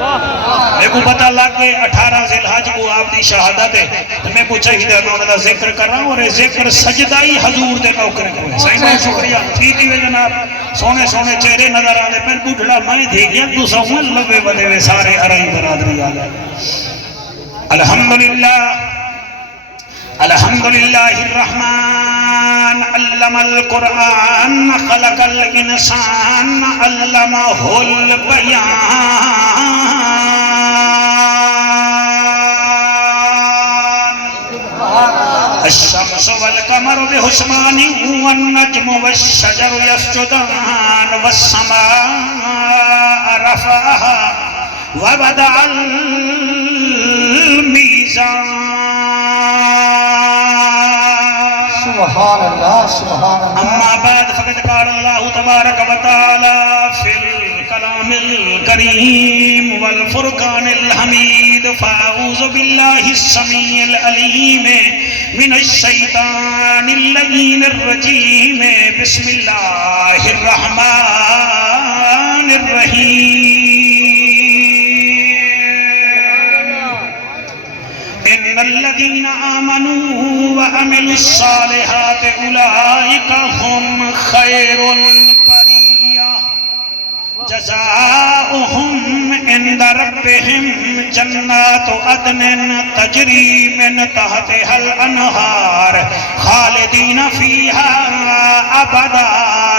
میں کو پتہ لگ گئے 18 ذی الحج کو آپ دی شہادت ہے تو میں کو چاہیے دونوں دا ذکر کر رہا ہوں اور ذکر سجدہ ہی حضور دے نوکرے کو ہے صحیح بہت شکریہ ٹھیک ہی ہے جناب سونے سونے چہرے نظر آنے پہ بڑھڑا میں دیکھیا تو سونے لبے بدے ہوئے سارے عرائی برادری آگئے الحمدللہ الحمدللہ الرحمن علم القرآن خلق الانسان علمہ البیان الشمس والقمر بحسبان والنجم والشجر يسجدان والسماء رفعها ووضع الميزان سبحان اللہ سبحان اللہ اما بعد فقد قال اللہ تبارک و تعالی فی الکلام الکریم والفرقان الحمید فاعوذ باللہ السمیع العلیم من الشیطان اللعین الرجیم بسم اللہ الرحمن الرحیم ان الذين آمنوا وعملوا الصالحات اولئك هم خير البرية جزاؤهم عند ربهم جنات عدن تجري من تحتها الانهار خالدين فيها ابدا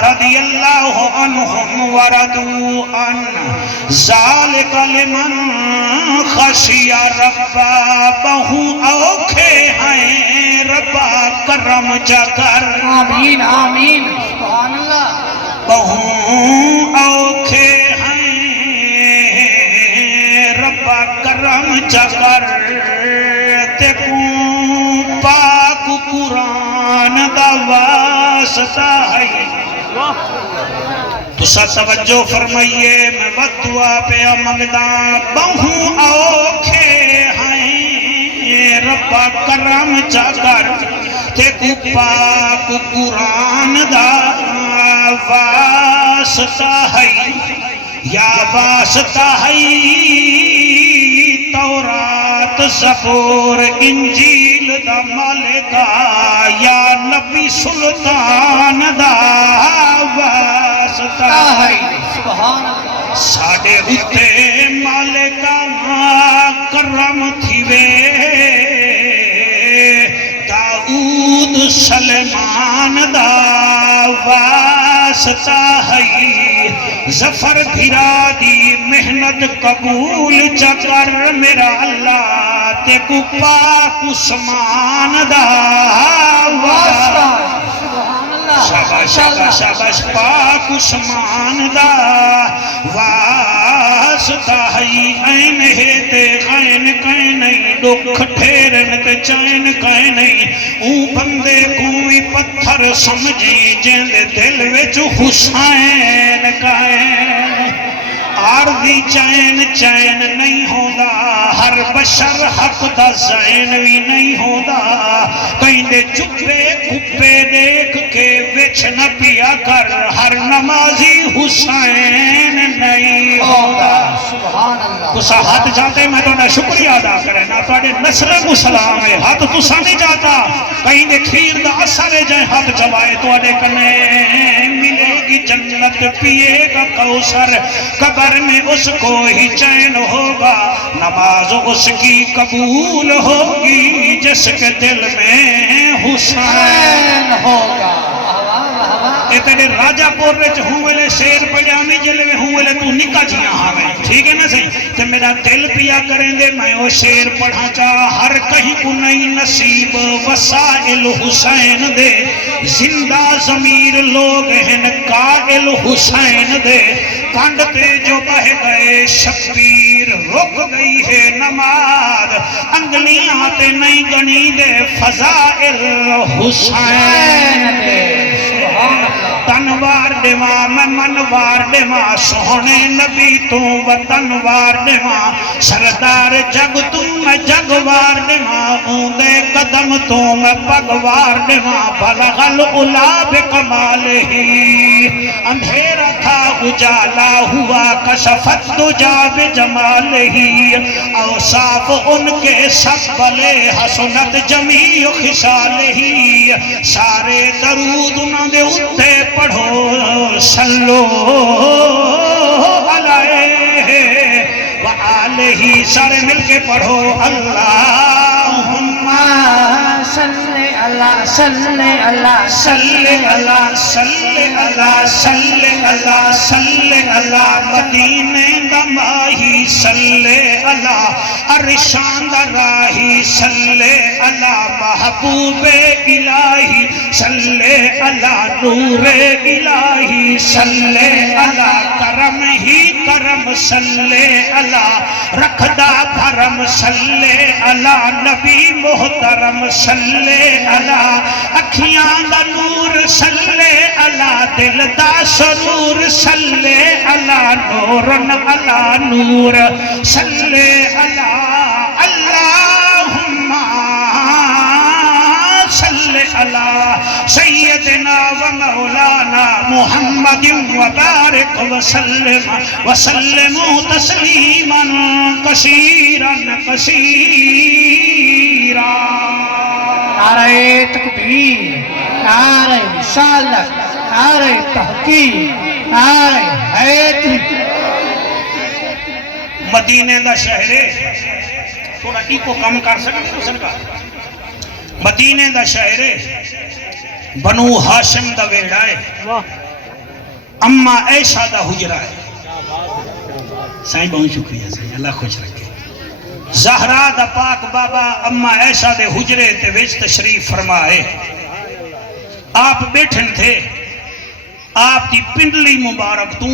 رضي الله عنهم ورضوا عنه ذلك لمن خشی ربا بہو اوکھے ہیں ربا کرم جگر آمین آمین سبحان اللہ بہو اوکھے ہیں ربا کرم جگر تکوں پاک قرآن دا واسطہ ہے تو سا توجہ فرمائیے میں بدعا پہ منگدا بہوں اوکھے ہیں ربا کرم جگر تے کو پاک قرآن دا واسطہ ہے یا واسطہ ہے تورات زبور انجیل دا مالکا یا نبی سلطان دا واسطہ ہے سبحان اللہ ساڑے اتے مالکا کرم تھیوے داؤد سلمان دا واسطہ ہے ظفر بھرا دی محنت قبول چکر میرا اللہ تے کو پاک عثمان دا واسطہ شاباش شاباش شاباش پاک عثمان دا واسطہ ہے این ہے تے غین کہیں نہیں دکھ ٹھیرن تے چین کہیں نہیں اون بندے کوئی پتھر سمجھی جیندے دل وچ حسین کہیں عارضی چین چین نہیں ہوندہ ہر بشر حق دا زین بھی نہیں ہوندہ کہیں دے چپے کپے دیکھ کے وچ نہ پیا کر ہر نمازی حسین نہیں ہوندہ سبحان اللہ تسا ہاتھ جاتے میں تو نہ شکریہ ادا کرے نہ تو اڈے نسل کو سلام ہے ہاتھ تسا نہیں جاتا کہیں دے کھیر دا اثر جائے ہاتھ جوائے تو اڈے کنے ملے گی جنت پیے گا کوثر قبر میں اس کو ہی چین ہوگا نماز اس کی قبول ہوگی جس کے دل میں حسین ہوگا اے تیرے راجہ پور وچ ہوں ویلے شیر پجامی جلے میں ہوں ویلے تو نکا جیاں ہاں ٹھیک ہے نا صحیح تے میرا دل پیا کریں دے میں وہ شیر پڑھا چاہ ہر کہیں کو نئی نصیب وسائل حسین دے زندہ ضمیر لوگ ہیں قائل حسین دے کانڈتے جو بہ گئے شبیر رک گئی ہے نماز انگلیاں تے نہیں گنی دے فضائل حسین دے تنوار دیواں میں منوار دیواں سونے نبی تو وطنوار دیواں سردار جگ تو میں جگوار دیواں اوندے قدم تو میں پگوار دیواں بلغ العلا بکمال ہی اندھیرا تھا اجالا ہوا کشفت دجا بجمالہی اوصاف ان کے سب بلے حسنت جمیع خصالہی سارے درود انہاں دے اتے پڑھو صلو علیہ وآلہ سارے مل کے پڑھو اللہم صلی اللہ صلی اللہ صلی اللہ صلی اللہ صلی اللہ صلی اللہ مدینے دماہی صلی اللہ ارشان راہی صلی اللہ محبوب الہی صلی اللہ نور الہی صلی اللہ کرم ہی کرم صلی اللہ رکھدہ بھرم صلی اللہ نبی محترم صلی اللہ اکھیاں دا نور صلی اللہ دل دا سرور صلی اللہ نورن اللہ نور صلی اللہ اللہم صلی اللہ سیدنا و مولانا محمد وبارک وسلم تسلیما کثیرا کثیرا نعرہ تکبیر نعرہ رسالت نعرہ تحقیق نعرہ حیدری مدینے دا شہرے تھوڑا ایکو کم کر سکتے ہو سرکار مدینے دا شہرے بنو ہاشم دا ویڑا ہے اما عائشہ دا حجرہ ہے سائیں بہت شکریہ سائیں اللہ خوش رکھے زہرا دا پاک بابا اما عائشہ دے حجرے تے وچ تشریف فرمائے آپ بیٹھن تھے آپ دی پنڈلی مبارک تو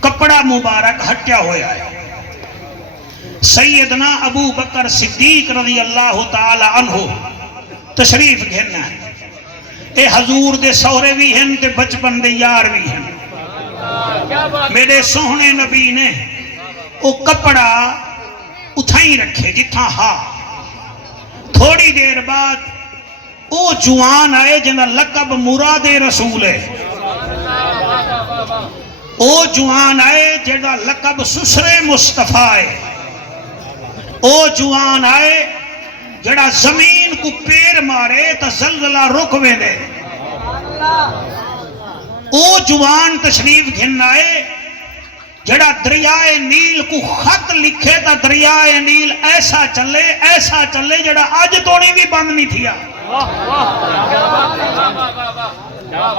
کپڑا مبارک ہٹیا ہویا ہے سیدنا ابو بکر صدیق رضی اللہ تعالی عنہ تشریف گھننا ہے اے حضور دے سورے بھی ہیں تے بچپن دے یار بھی ہیں میرے سوہنے نبی نے او کپڑا اتھائیں رکھے جتھاں ہا تھوڑی دیر بعد او جوان آئے جنہ لقب مراد رسول ہے او جوان آئے جنہ لقب سسر مصطفیٰ ہے او جوان آئے جڑا زمین کو پیر مارے تا زلزلہ رکوے دے او جوان تشریف گھن آئے جڑا دریائے نیل کو خط لکھے تا دریائے نیل ایسا چلے جڑا آج توڑی بھی بند نہیں تھیا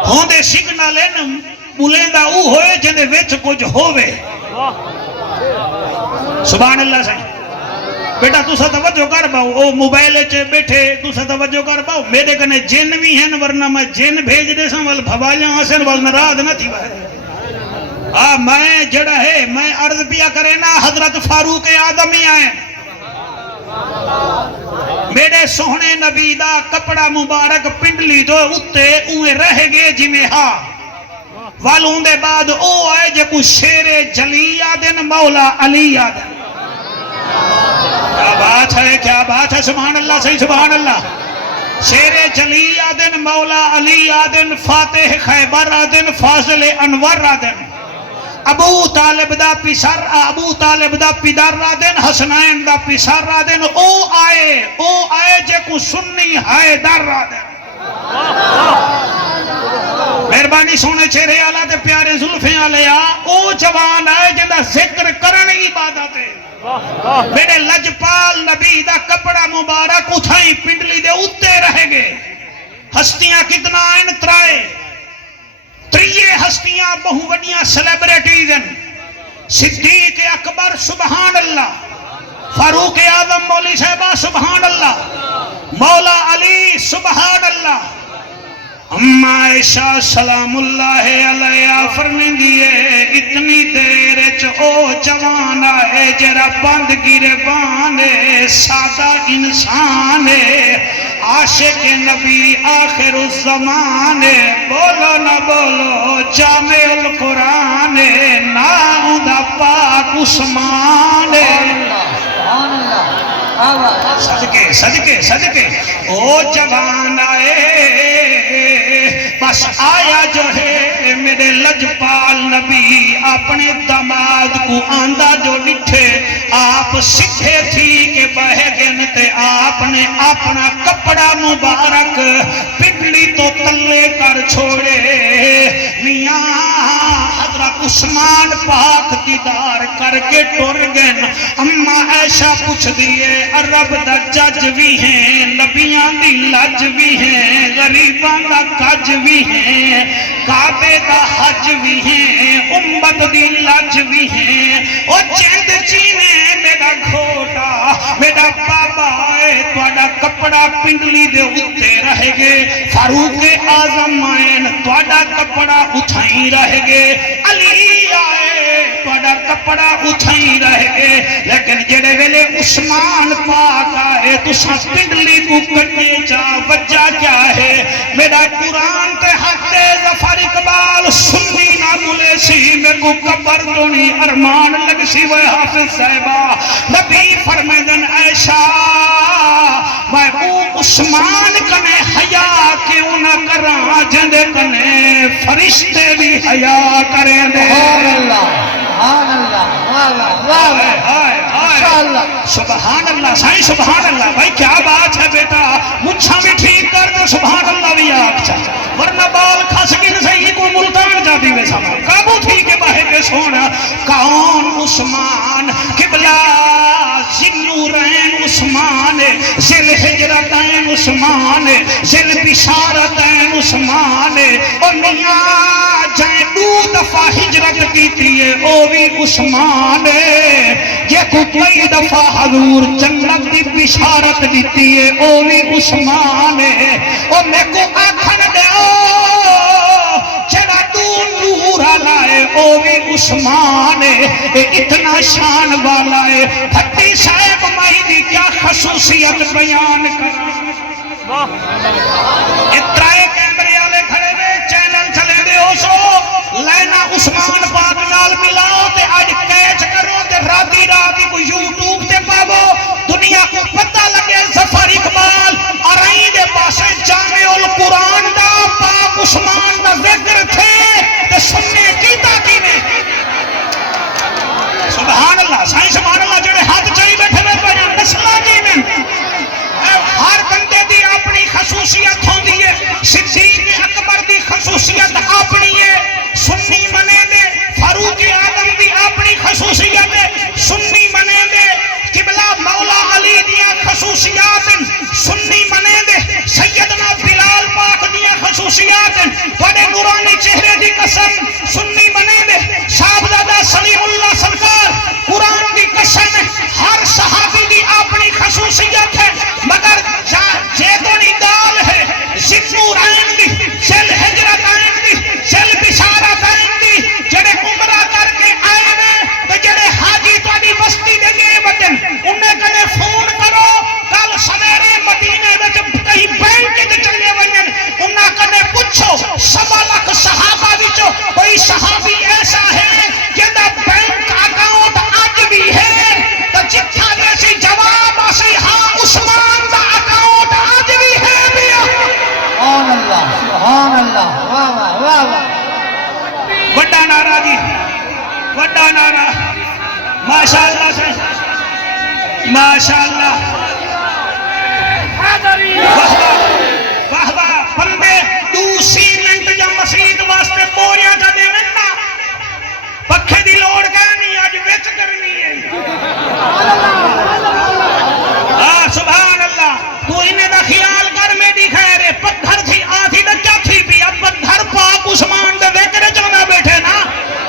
ہوندے سگنالیں بولیں دا او ہوئے جنہیں ویچ کچھ ہوئے سبحان اللہ سائیں بیٹا تو سا توجہ کر باؤ او موبائلے چے بیٹھے تو سا توجہ کر باؤ میرے کنے جن بھی ہیں ورنہ میں جن بھیج دے ساں وال بھوالیاں آسن وال نراد نہ تھی بھائی میں جڑا ہے میں عرض پیا کرے نا حضرت فاروق آدمی آئیں میرے سوہنے نبی دا کپڑا مبارک پنڈلی دو اتے اوے رہ گے جی میں ہاں والوں دے بعد او آئے جے کو شیر جلی آدن مولا علی آدن کیا بات ہے سبحان اللہ صحیح سبحان اللہ شیر جلی آدن مولا علی آدن فاتح خیبر آدن فاضل انور آدن ابو طالب دا پیسر ابو طالب دا پیدر آدن حسنین دا پیسر آدن او آئے جے کو سنی حیدر آدن مہربانی سونے چہرے آلہ دے پیارے ظلفیں آلیا او جوان آئے جنہ ذکر کرنی عبادت ہے میرے لجپال نبی دا کپڑا مبارک اتھائیں پنڈلی دے اتے رہ گے ہستیاں کتنا آئین ترائے تریے ہستیاں بہو وڈیاں سلیبریٹیز ہیں صدیق اکبر سبحان اللہ فاروق اعظم مولی صاحبہ سبحان اللہ مولا علی سبحان اللہ اما عائشہ سلام اللہ علیہ فرمین دیئے اتنی دیر او جوان آئے جرا بند گربانے سادہ انسان عاشق نبی آخر الزمان بولو نہ بولو جامع القرآن نام دا پاک عثمان صدقے او جوان آئے بس آیا جو ہے میرے لجپال نبی اپنے داماد کو آندہ جو ڈٹھے آپ سکھے تھی کہ بہے گن تے آپ نے اپنا کپڑا مبارک پنڈلی تو تلے کر چھوڑے میاں حضرت عثمان پاک دیدار کر کے ٹر گئن اما عائشہ پوچھ دیئے عرب دا جج بھی ہیں نبیاں دی لج بھی ہیں غریباں دا کج بھی ہیں کعبے دا حج بھی ہیں امت دی لج بھی ہیں او چند چینے میرا گھوٹا میرا بابا ہے توڑا کپڑا پنڈلی دے اتے رہے گے فاروق اعظم آئین توڑا کپڑا اٹھائیں رہے گے علی آئے توڑا کپڑا اٹھائیں رہے گے لیکن جڑے ویلے عثمان پاک آئے تو ساں پنڈلی کو کٹے جا وجہ کیا ہے میرا قرآن تے حق دے ظفر اقبال سنی نہ ملے سی میں کو قبر دونی ارمان لگ سی وہ حافظ صاحبہ نبی فرمیدن عائشہ میں او عثمان کنے حیا کیوں نہ کراں جندے کنے فرشتے بھی حیا کریں دے سبحان اللہ سبحان اللہ سائیں سبحان اللہ بھائی کیا بات ہے بیٹا مجھا بھی ٹھیک کر دے سبحان اللہ بھی آپ چاہتا ورنہ بال کھس گن صحیح کو ملتان جا دی ویسا کابو تھی کہ باہے کے سونا کون عثمان قبلہ ذنورین عثمان ذل حجرتین عثمان ذل بشارتین عثمان اور میاں جائیں دو دفعہ ہجرت کی تیئے او بھی عثمان یہ کو کئی دفعہ حضور جنت دی بشارت دیتی ہے او بھی عثمان او میں کو آکھن دے جڑا تو نور آلائے او بھی عثمان اتنا شان والا ہے بھٹی صاحب مائی دی کیا خصوصیت بیان کر اترائے کیمرے آلے کھڑے دے چینل چلے دے ہو سو لینا عثمان پاک نال ملاؤ تے آج کیچ کرو تے راتی راتی کو یوٹیوب تے پاو دنیا کو پتہ لگے ظفر اقبال ارائیں دے پاسے جامع القرآن دا پاک عثمان دا ذکر تھے تے سننے کیتا کی میں سبحان اللہ سائیں سبحان اللہ جڑے ہاتھ چاہی بیٹھے میں پڑھیں نسلہ کی میں ہر بندے دی اپنی خصوصیت ہوں دیئے صدیق اکبر دی خصوصیت اپنی ہے سنی منے دے فاروق اعظم دی اپنی خصوصیت ہے سنی منے دے قبلہ مولا علی دیا خصوصیات سنی منے دے سیدنا بلال پاک دیا خصوصیات بڑے نورانی چہرے دی قسم سنی منے دے صاحبزادہ سلیم اللہ سرکار قرآن دی قسم ہر صحابی دی اپنی خصوصیت ہے مگر جیدونی دال ہے ذنورین دی چل ہجرتین دی چل بشارتین دی جڑے عمرہ کر کے آئے میں تو جڑے حاجی توڑی بستی دے گئے بٹن انہیں کنے فون کرو کل سویرے مدینے میں جب کہیں بینک کے چلے ونن انہیں کنے پوچھو 1.25 لاکھ صحابہ وچوں کوئی صحابی ایسا ہے جنہا بینک اکاؤنٹ آج بھی ہے تو جتھا جیسی جواب آسی ہاں عثمان دا اکاؤنٹ آج بھی ہے بیا سبحان اللہ واہ واہ واہ واہ وڈا نعرہ جی وڈا نعرہ ماشاءاللہ سے ماشاءاللہ واہ واہ بندے دوسری منٹ جا مسجد واسطے بوریاں جا دے نا پکھے دی لوڑ گئے نہیں آج ویچ کرنی ہے سبحان اللہ تو انہیں دا خیال کر میں دی خیر ہے پتھر تھی آتھی دا کیا تھی بھی اب پتھر پاک عثمان دے دیکھنے چلنا بیٹھے نا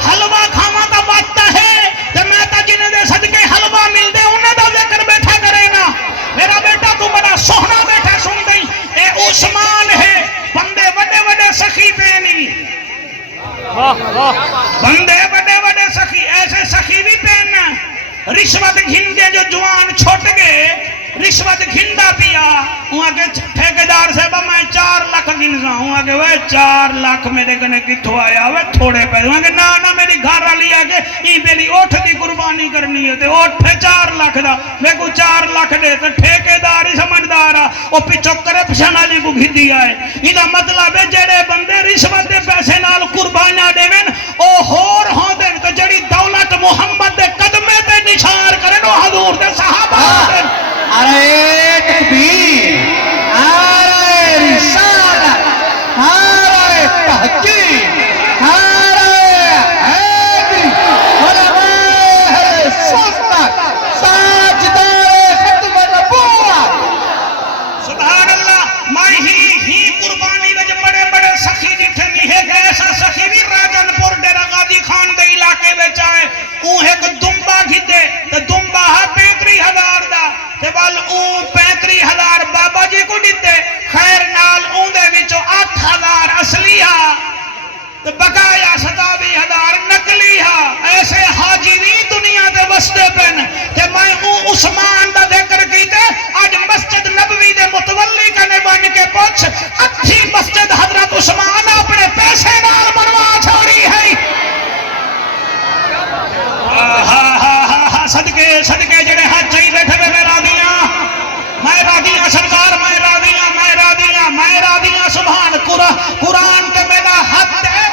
حلوہ کھاما تا باتتا ہے تو میں تا جنہیں دے صدقے حلوہ مل دے انہیں دا ذکر بیٹھا کرے نا میرا بیٹا تو بڑا سوہنا بیٹھا سن دیں اے عثمان ہے بندے بڑے بڑے سخی پہنی بندے بڑے بڑے سخی ایسے سخی بھی پہننا رشوت گھندے جو جوان چھوٹ گئے رشوت گھندا پیا وہاں کے ٹھیکیدار سے با میں 4 لاکھ گھنسا وہاں کے وہ 4 لاکھ میرے کنے کتھو آیا وہ تھوڑے پیسے وہاں کے نا میری گھر والی آگے ای میری اوٹھ دی قربانی کرنی ہے تے اوٹھ 4 لاکھ دا میں کو 4 لاکھ دے تے ٹھیکیدار ہی سمجھدار او پیچھو کرپشن والی کو گھدی آئے ایدا مطلب ہے جڑے بندے رشوت دے پیسے نال قربانیاں دیویں او ہور ہوں دے حکیم نعرہ حیدری علماء سنت ساجدار ختم نبوت سبحان اللہ میں ہی قربانی وچ بڑے بڑے سخی جتھے بھی ہے ایسا سخی بھی راجن پور ڈیرہ غازی خان دے علاقے وچ آئے اون ایک دمبا گھتے تے دمبا ہے 35,000 دا تے بل اون 35,000 بابا جی کو دتے خیر نال اون دے وچوں 8,000 اصلی ہا تے بقایا 27,000 نقلی ہا ایسے حاجی نہیں دنیا دے وستے پن تے میں اون عثمان دا ذکر کیتے اج مسجد نبوی دے متولی کنے بن کے پوچھ اچھی مسجد حضرت عثمان اپنے پیسے نال بنوا چھوڑی ہے صدقے جڑے ہاتھ چاہی بیٹھے میں راضیاں سرکار میں راضیاں سبحان قرآن کے میرا حد ہے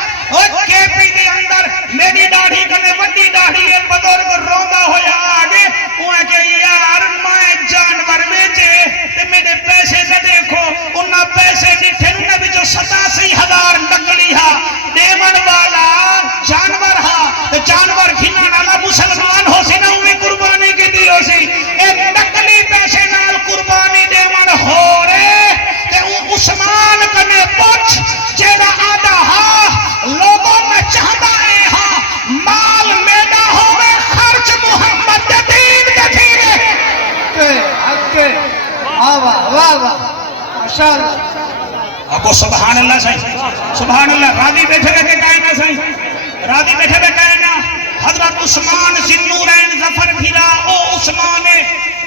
کے پی دے اندر میری داڑھی کنے وڈی داڑھی ایک بزرگ روندا ہویا آگے وہ کہ یار میں جانور بیچے تے میرے پیسے سے دیکھو انہاں پیسے ڈٹھے انہاں وچوں 87,000 نقلی ہا دیون والا جانور ہا تے جانور کھنان والا مسلمان ہو سی نہ اوویں قربانی کیتی ہو سی اے نقلی پیسے نال قربانی دیون ہو رے تے او عثمان کنے پوچھ جیڑا آدھا ہا لوگوں میں چاہتا ہے ہاں مال میڈا ہوئے خرچ محمد دین کے تھیرے اکے واہ واہ واہ ماشاءاللہ ابو سبحان اللہ صحیح سبحان اللہ راضی بیٹھے بیٹھے کہنا صحیح راضی بیٹھے بیٹھے کہنا حضرت عثمان ذی ظفر پھرا او عثمان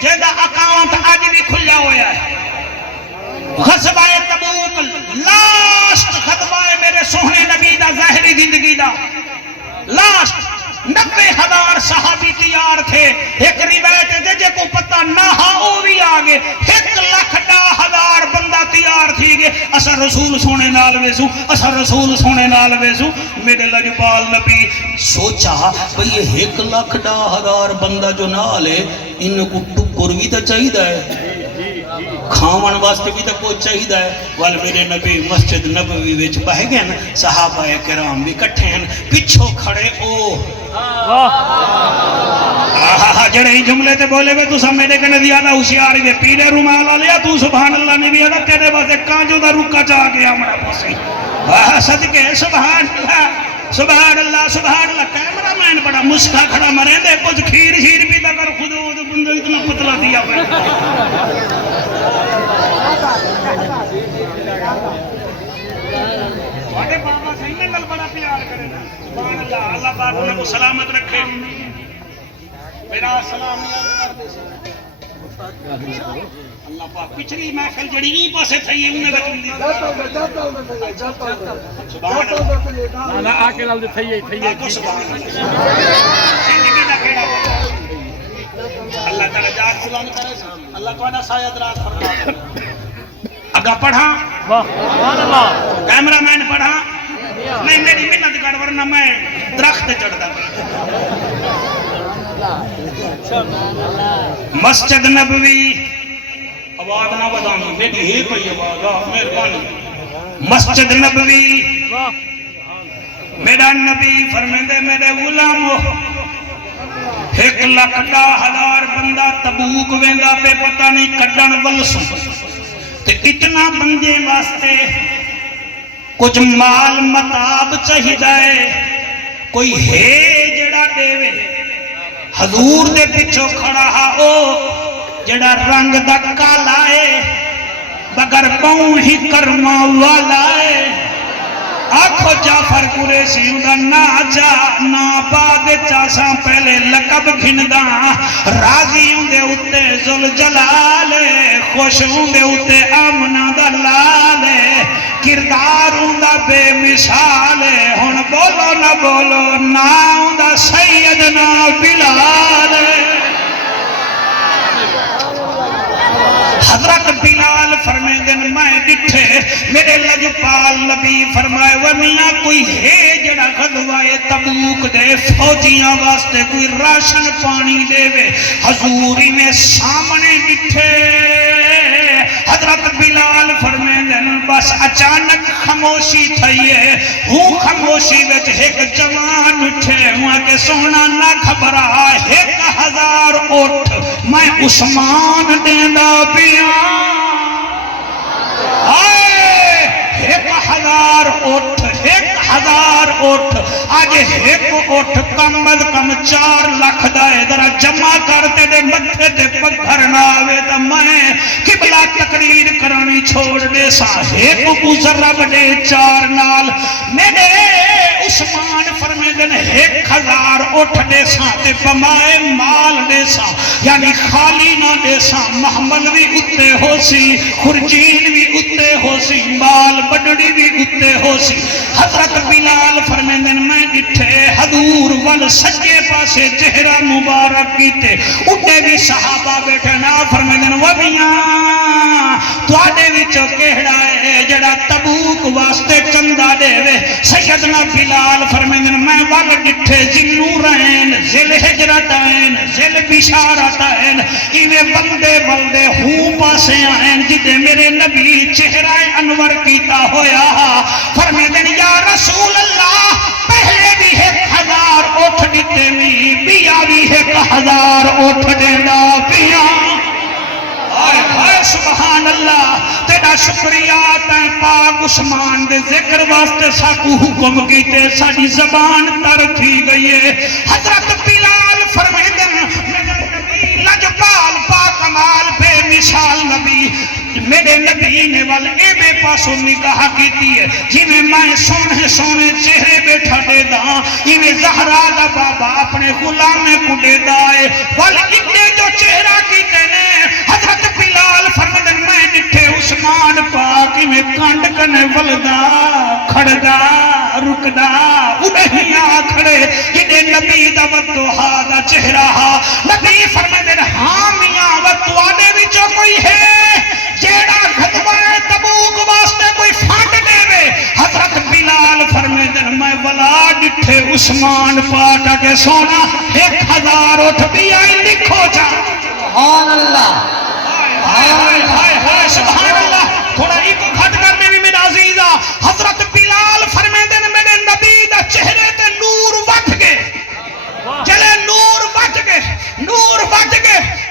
جیدہ اکاؤنٹ آج بھی کھلیا ہویا ہے غزوہ تبوک لاسٹ خطبہ میرے سوہنے نبی دا ظاہری زندگی دا لاسٹ 90,000 صحابی تیار تھے ایک روایت ہے جے کو پتہ نہ ہا او بھی آگے 1,10,000 بندہ تیار تھی گے اثر رسول سونے نال ویسو اثر رسول سونے نال ویسو میرے لجپال نبی سوچا بھئی یہ 1,10,000 بندہ جو نال ہے ان کو ٹکر بھی تو چاہیے ہے کھاون واسطے بھی تو کوئی چاہیے ہے وال میرے نبی مسجد نبوی وچ بہ گئے نا صحابہ کرام بھی کٹھے ہیں پچھو کھڑے او جڑے ہی جملے تے بولے وے تو سب میرے کنے زیادہ ہوشیار ہے پیلے رومال آ لیا تو سبحان اللہ نے بھی ادا تیرے واسطے کانجو دا رکا چاہ کے ہمارا پوسی صدقے سبحان اللہ کیمرہ مین بڑا مسکا کھڑا مرے دے کچھ کھیر شیر بھی دا کر خود وہ بندہ اتنا پتلا دیا پہ بڑے بابا صحیح میں گل بڑا پیار کرے سبحان اللہ اللہ پاک انہیں کو سلامت رکھے میرا سلام یاد کر دے اللہ پاک پچھلی محفل جڑی ہی پاسے تھئی انہیں بچن دی سبحان اللہ نا آ کے لال دے تھئی اللہ تعالی جان سلام کرے اللہ کو نا سایہ درات فرما اگا پڑھا سبحان اللہ کیمرہ مین پڑھا نہیں میری منت کر ورنہ میں درخت چڑھتا مسجد نبوی آواز نہ بدانی میری ہی پئی آواز مہربانی مسجد نبوی میرا نبی فرمیندے میرے غلامو 1,10,000 بندہ تبوک ویندا پہ پتہ نہیں کڈن ولسوں تے اتنا بندے واسطے کچھ مال متاب چاہیے کوئی ہے جڑا دے حضور دے پچھو کھڑا ہا او جڑا رنگ دا کالا ہے بگر پاؤں ہی کرما والا ہے آنکھو جعفر قریشی دا نا جا نا بعد چاساں پہلے لقب گھندا راضی اندے اتے ذل جلال خوش اندے اتے آمنہ دا لال کردار اندہ بے مثال ہن بولو نہ بولو نا اندہ سیدنا بلال حضرت بلال فرمائے دن میں ڈٹھے میرے لجپال نبی فرمائے ومیاں کوئی ہے جڑا غزوہ تبوک دے فوجیاں واسطے کوئی راشن پانی دے وے حضوری میں سامنے ڈٹھے حضرت بلال فرمائے دن بس اچانک خاموشی تھئی ہے ہوں خاموشی وچ ایک جوان اٹھے ہوا کہ سونا نہ خبرا 1000 اٹھ میں عثمان دیندا پیاں 1000 اٹھ 1000 اٹھ آج ایک اٹھ کم از کم 4 لاکھ دا ہے ذرا جمع کرتے دے مٹھے دے پتھر نہ آوے تا میں قبلہ تقریر کرانی چھوڑ دے سا ایک گزر بڑے 4 نال میرے عثمان فرمے دن 1000 اٹھ دے سا تے بمائے مال دے سا یعنی خالی نہ دے سا محمل بھی اتے ہو سی خرجین بھی اتے ہو سی مال بڑڑی بھی اتے ہو سی حضرت بلال فرمیندن میں ڈٹھے حضور وال سجے پاسے چہرہ مبارک کیتے اٹھے بھی صحابہ بیٹھے نا فرمیندن وبیاں توڑے وچو کہڑا ہے جڑا تبوک واسطے چندہ دے وے سیدنا بلال فرمیندن میں وال ڈٹھے ذنورین ذل حجرتین ذل بشارتین ایوے بندے بندے ہوں پاسے آئین جدے میرے نبی چہرہ انور کیتا ہویا فرمیندن یا رسول اللہ پہلے بھی 1000 اٹھ دیتے میں بیا بھی 1000 اٹھ دینا پیا سبحان اللہ تیرا شکریہ تین پاک عثمان دے ذکر واسطے ساکو حکم کیتے ساڑی زبان تر تھی گئی ہے حضرت بلال فرمیدن لجپال پاک کمال بے مثال نبی میرے نبی نے والے بے پاسوں نگاہ کیتی ہے جنہیں میں سونے سونے چہرے بیٹھا دے دا انہیں زہرا دا بابا اپنے غلام کو دے دائے والے اتنے جو چہرہ کیتے نے حضرت بلال فرمدن میں ڈٹھے عثمان پاک میں کانڈ کنے ولدا کھڑدا رکدا انہیں آکھڑے جنہیں نبی دا ودوہا دا چہرہ نبی فرمدن ہاں میاں ودوادے وچو کوئی ہے جیڑا غدوہ تبوک واسطے کوئی پھانٹ دے وے حضرت بلال فرمیدن میں ولا ڈٹھے عثمان پاک کے سونا 1000 اٹھ بھی آئی لکھو جا سبحان اللہ سبحان اللہ تھوڑا ایک گھٹ کرنے میں میرا عزیزہ حضرت بلال فرمیدن میرے نبی دا چہرے تے نور وٹ گئے چلے نور وٹ گئے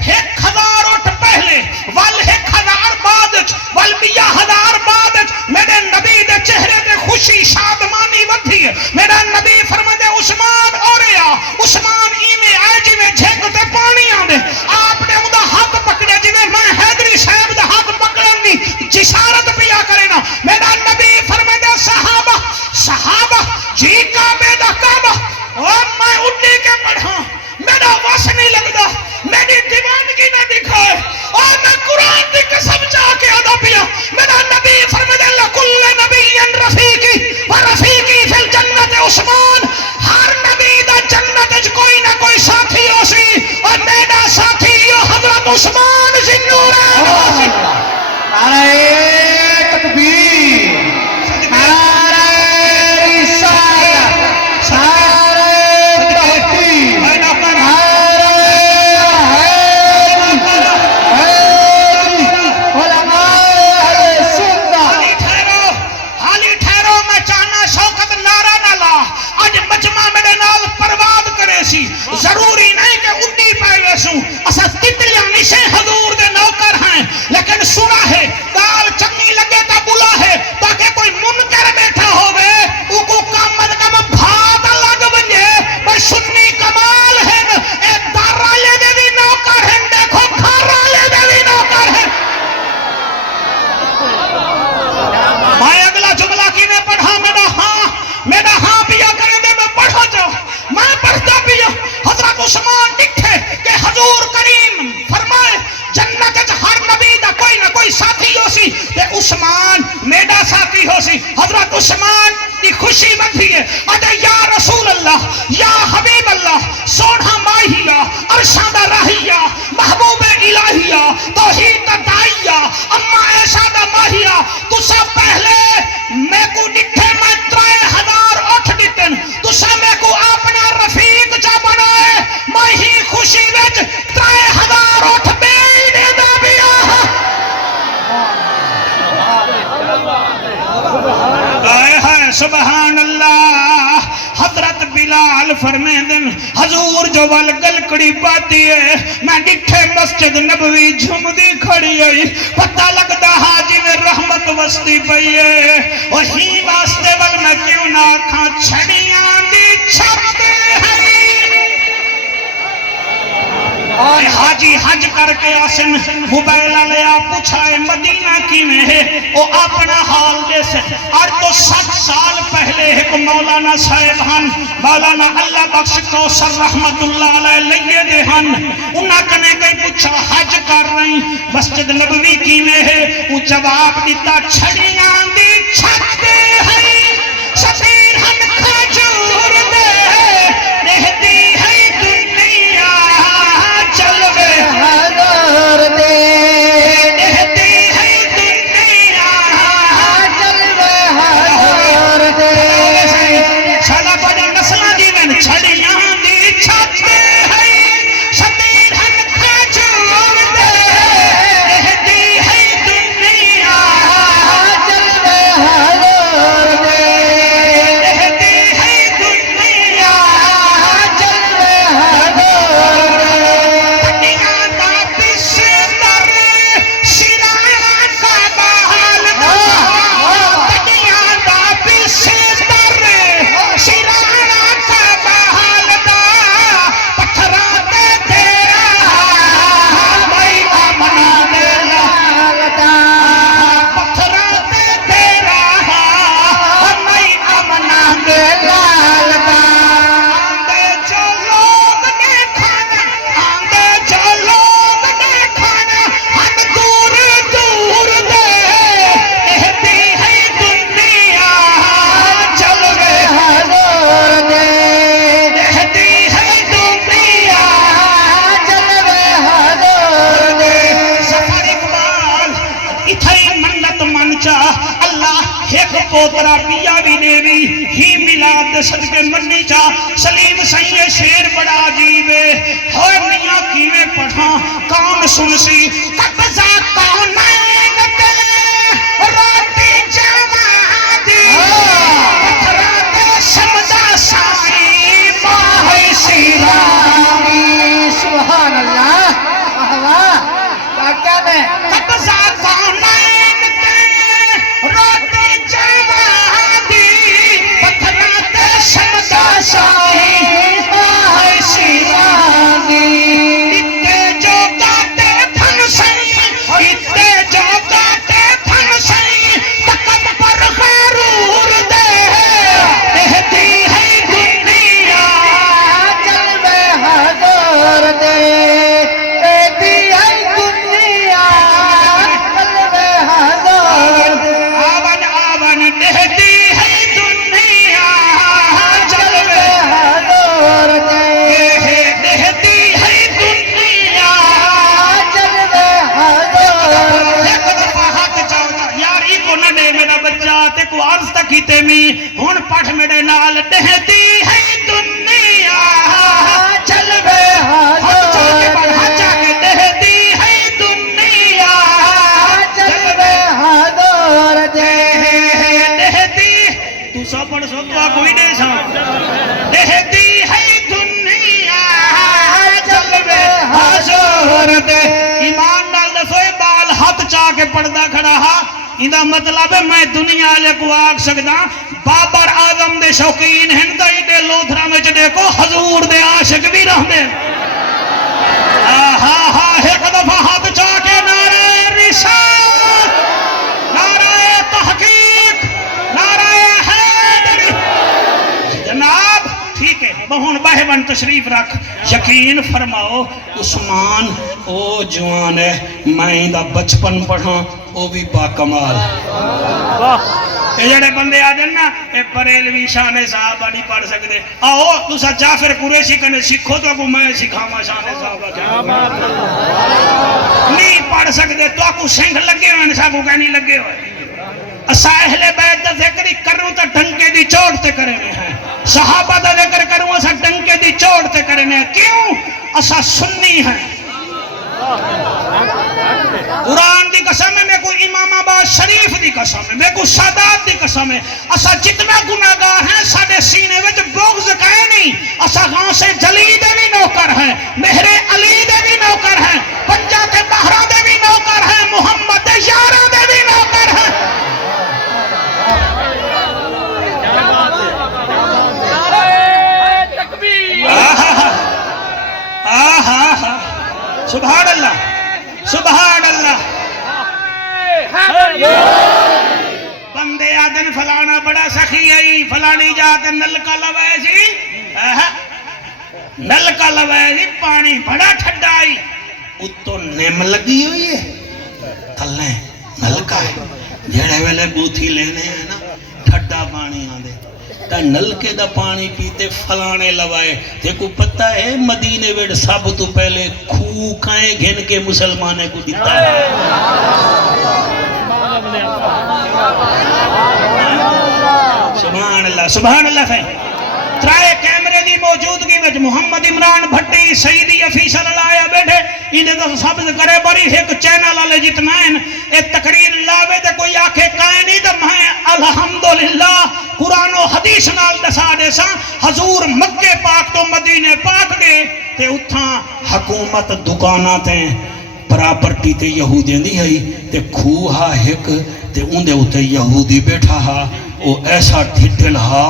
1000 اٹھ پہلے وال 1000 بعد وال 20,000 بعد میرے نبی دے چہرے تے خوشی شادمانی ودھی میرا نبی فرمائے عثمان اوریا عثمان ایمیں آئے جی میں جھیک تے پانی آنے آپ نے اندھا ہاتھ پکڑے جی میں حیدری صاحب دا ہاتھ پکڑن دی جشارت پیا کرے نا میرا نبی فرمائے صحابہ جی کعبے دا کعبہ اور میں اٹھی کے پڑھا میرا وس نہیں لگتا میری دیوانگی نہ دکھائے اور میں قرآن دی قسم جا کے ادا پیا میرا نبی فرمائے اللہ کل نبی رفیقی ورفیقی فی الجنت عثمان ہر نبی دا جنت کوئی نہ کوئی ساتھی ہو سی اور میرا ساتھی یہ حضرت عثمان ذنورین ہو سی نعرہ تکبیر نعرہ رسالت ضروری نہیں کہ اٹھی پائے ویسوں اسا تتلیاں نشے حضور دے نوکر ہیں لیکن سنا ہے دال چنگی لگے تا بلا ہے تاکہ کوئی منکر بیٹھا ہوئے او کو کم از کم بھات لگ بنجے بھائی سنی کمال ہے اے دارا لے دے بھی نوکر ہیں دیکھو کھارا لے دے بھی نوکر ہیں میں اگلا جملہ کی میں پڑھا میرا ہاں پیا کریں دے میں پڑھا جاؤ میں پڑھتا پیا حضرت عثمان دکھے کہ حضور کریم فرمائے جنت ہر نبی دا کوئی نہ کوئی ساتھی ہو سی تے عثمان میرا ساتھی ہو سی حضرت عثمان کی خوشی بندھی ہے اجے یا رسول اللہ یا حبیب اللہ سونا ماہیہ ارشاد راہیہ محبوب الہیہ توحید دائیہ اما ایشا دا ماہیہ تو سب پہلے میں کو دکھے میں 3000 اٹھ دیتن تو سب میں کو اپنا رفیق جا بنائے میں ہی خوشی وچ 3000 اٹھ بے دے دا بیا سبحان اللہ. حضرت بلال فرمیندن حضور جو ول گلکڑی پاتی ہے میں ڈٹھے مسجد نبوی جھمدی کھڑی ہے پتہ لگتا حاجی میں رحمت وستی پئی ہے وہی واسطے ول میں کیوں نہ کھاں چھڑیاں دی چھت ہے. حاجی حج کر کے آسن موبائلہ لیا پوچھا ہے مدینہ کی میں ہے وہ اپنا حال دے سے اور تو 7 سال پہلے ایک مولانا صاحبان مولانا اللہ بخش کوثر رحمت اللہ علیہ لئے دے ہن انہاں کنے گئی پوچھا حج کر رہی مسجد نبوی کی میں ہے وہ جواب دیتا چھڑیاں دی چھت ہے سفیر ہم کھجور دے رہتی ہے دنیا چلوے حضور دے رہتی ہے دنیا چلوے حضور دے چھڑا پڑا نسلہ دیوین چھڑیاں دی چھت ہے شبیر ہم کھجور دے رہتی ہے دنیا چلوے حضور دے رہتی ہے دنیا چلوے حضور دے پٹیاں دا بشتر شیراں کا بحال دا پٹیاں دا بشتر شیراں کا بحال دا پتھراں تے تیرا بھائی امنا دے لگتا پتھراں تے تیرا بھائی امنا دے لگتا آندے جو لوگ نے کھانا آندے جو لوگ نے کھانا ہم دور دور دے رہتی ہے دنیا چلوے حضور دے رہتی ہے دنیا چلوے حضور دے ظفر اقبال اتھائی منت منچا اللہ ایک پوترا پیا بھی دیوی ہی ملاد دے صدقے منی چا سلیم سائیں شیر بڑا عجیب ہے ہوئے میاں کیویں پڑھاں کون سنسی قبضہ کونین تے روٹی جمع دی پتھرا تے سمجھا سائی ماہی سیران سبحان اللہ واہ واہ کیا میں قبضہ کونین تے روٹی جمع دی پتھرا تے سمجھا سائی ماہی سیران اتے جو کاٹے پھن سائیں اتے جو کاٹے پھن سائیں تکب پر غرور دے رہتی ہے دنیا چلوے حضور دے رہتی ہے دنیا چلوے حضور دے آون آون رہتی ہے دنیا چلوے چلوے حضور دے رہتی ہے دنیا چلوے حضور دے ایک دفعہ ہاتھ چاہتا یار ای کو نہ دے میرا بچہ تے کو عرض تک کیتے میں ہون پڑھ میرے نال رہتی ہے دنیا چلوے ہاتھ چاہ کے پڑھ ہاتھ چاہ کے رہتی ہے دنیا چلوے حضور دے رہتی تو سو پڑھ سو تو کوئی دے سا رہتی ہے دنیا چلوے حضور دے ایمان نال دسوئے بال ہاتھ چاہ کے پڑھدا کھڑا ہا اندہ مطلب ہے میں دنیا لے کو آگ سکتا بابر آدم دے شوقین ہندہ ہی دے لوتھرا میں چڑے کو حضور دے عاشق بھی رہ دے ایک دفعہ ہاتھ چاہ کے نعرہ رسالت نعرہ تحقیق نعرہ حیدری جناب ٹھیک ہے بہن بہن تشریف رکھ یقین فرماؤ عثمان او جوان ہے میں دا بچپن پڑھا او بھی باکمال واہ یہ جڑے بندے آ جن نا اے بریلوی شان صحابہ نہیں پڑھ سکتے آؤ تسا جعفر قریشی کنے سکھو تو کو میں سکھاواں شان صحابہ نہیں پڑھ سکتے تو کو سنگ لگے ہوئے سا کو کہیں نہیں لگے ہوئے اسا اہل بیت دا ذکر کروں تو ڈنکے دی چوٹ تے کرنے ہیں صحابہ دا ذکر کروں اسا ڈنکے دی چوٹ تے کرنے ہیں کیوں اسا سنی ہیں قرآن دی قسم ہے، میں کو امام آباد شریف دی قسم ہے، میں کو سادات دی قسم ہے، اسا جتنا گناہگار ہیں ساڑے سینے وچ بغض کہے نہیں، اسا غوث جلی دے بھی نوکر ہیں، مہر علی دے بھی نوکر ہیں، پنجا تے بہرہ دے بھی نوکر ہیں، محمد دے یارہ دے بھی نوکر ہیں۔ سبحان اللہ سبحان اللہ۔ بندے آدن فلانا بڑا سخی ہے، فلانی جات نلکا لوائے سی، نلکا لوائے سی، پانی بڑا ٹھڈا آئی، اتو نیم لگی ہوئی ہے، تھلے نلکا ہے، جیڑے ویلے بوتھی لینے ہیں نا ٹھڈا پانی آدھے، تا نلکے دا پانی پیتے فلانے لوائے۔ دیکھو پتہ ہے مدینے ویڈ سب تو پہلے کھو کھائیں گھن کے مسلمانے کو دیتا ہے۔ سبحان اللہ سبحان اللہ فین۔ ترائے کیمرے دی موجودگی وچ محمد عمران بھٹی سیدی افیسر لایا بیٹھے، انہیں تو سبز کرے بڑی ایک چینل والے جتنا ہیں، ایک تقریر لاوے تے کوئی آنکھیں کائیں نہیں، تو میں الحمدللہ قرآن و حدیث نال دسا دے ساں، حضور مکے پاک تو مدینے پاک دے تے اتھاں حکومت دکانہ تے پراپرٹی تے یہودیاں دی ہے تے کھوہا ایک تے اندے اتے یہودی بیٹھا ہا، وہ ایسا ٹھٹل ہا،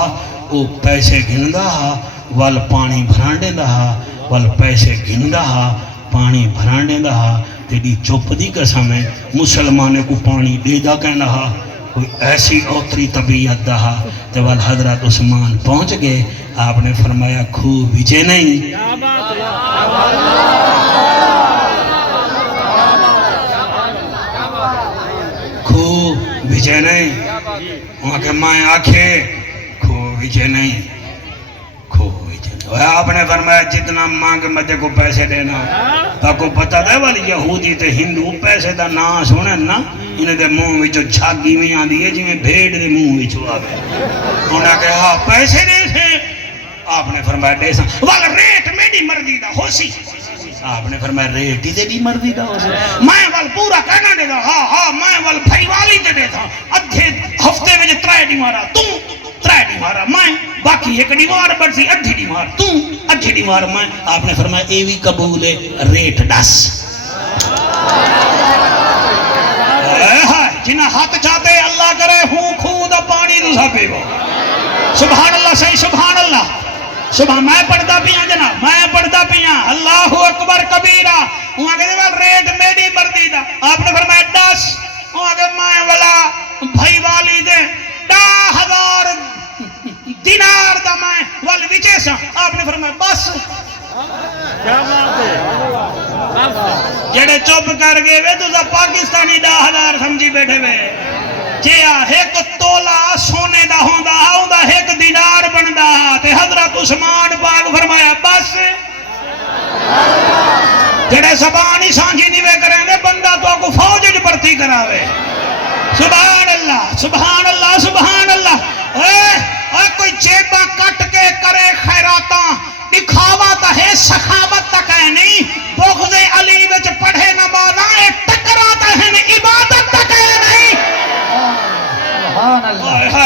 وہ پیسے گھندا ہا، وال پانی بھرانڈے دا ہا، وال پیسے گھندا ہا، پانی بھرانڈے دا ہا، تیری چوپ دی قسم ہے مسلمانے کو پانی دے دا کہنا ہا، کوئی ایسی اوتری طبیعت دا ہا، تے وال حضرت عثمان پہنچ گئے، آپ نے فرمایا کھو وچے نہیں، کھو وچے نہیں، وہاں کہ مائیں آکھے کھو وچے نہیں، کھو وچے نہیں۔ آپ نے فرمایا جتنا مانگ مدے کو پیسے دینا، تاکو پتہ دے والی یہودی تے ہندو پیسے دا نا سنن نا، انہیں دے منہ وچو جھاگی میں آندی ہے جی میں بھیڑ دے منہ وچو آوے، انہوں نے کہا پیسے دے سے، آپ نے فرمایا دے سا، والا ریٹ میری مرضی دا ہو سی، آپ نے فرمایا ریٹ ہی تیری مرضی دا ہو سی، میں وال پورا کہنا دے دا، ہاں میں وال بھائی والی تے دے تھا، ادھے ہفتے میں ترائے دیوارا تم، ترائے دیوارا میں، باقی ایک دیوار بڑھتی ادھی دیوار تم، ادھی دیوار میں، آپ نے فرمایا اے بھی قبول ہے ریٹ دس۔ جنہ ہاتھ چاہتے اللہ کرے ہوں خود پانی دوسا پہ وہ سبحان اللہ صحیح سبحان اللہ سبحان میں پڑھتا پیاں جناب میں پڑھتا پیاں اللہ اکبر کبیرہ وہاں کہتے ہیں ریٹ میری مردی دا آپ نے فرمایا 10 وہاں کہ میں والا بھائی والی دے 10,000 دینار دا میں والی وچے سا آپ نے فرمایا بس کیا بات ہے جڑے چپ کر گئے وے تو پاکستانی 10,000 سمجھی بیٹھے وے جیا ایک تولا سونے دا ہوندا ہوندا ایک دینار بندا تے حضرت عثمان پاک فرمایا بس جڑے زبان ہی سانجھی نہیں وے کریں دے بندہ تو کو فوج وچ بھرتی کراوے سبحان اللہ سبحان اللہ سبحان اللہ اے کوئی جیباں کٹ کے کرے خیراتاں دکھاوا تا ہے سخاوت تک ہے نہیں بغض علی وچ پڑھے نمازاں اے ٹکراتا ہے عبادت تک ہے نہیں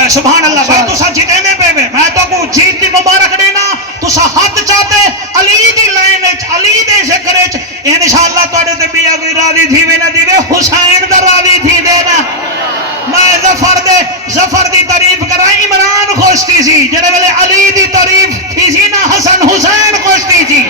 سبحان اللہ بھائی تو سا جیتے پہ میں تو کو جیت کی مبارک دینا تو سا حد چاہتے علی دی لائن علی دے ذکر انشاءاللہ توڑے تے بھی اگر راضی تھی میں نہ دیوے حسین دا راضی تھی دینا میں ظفر دی تعریف کرائیں عمران خوشتی سی جنہے ویلے علی دی تعریف تھی سی نا حسن حسین خوشتی سی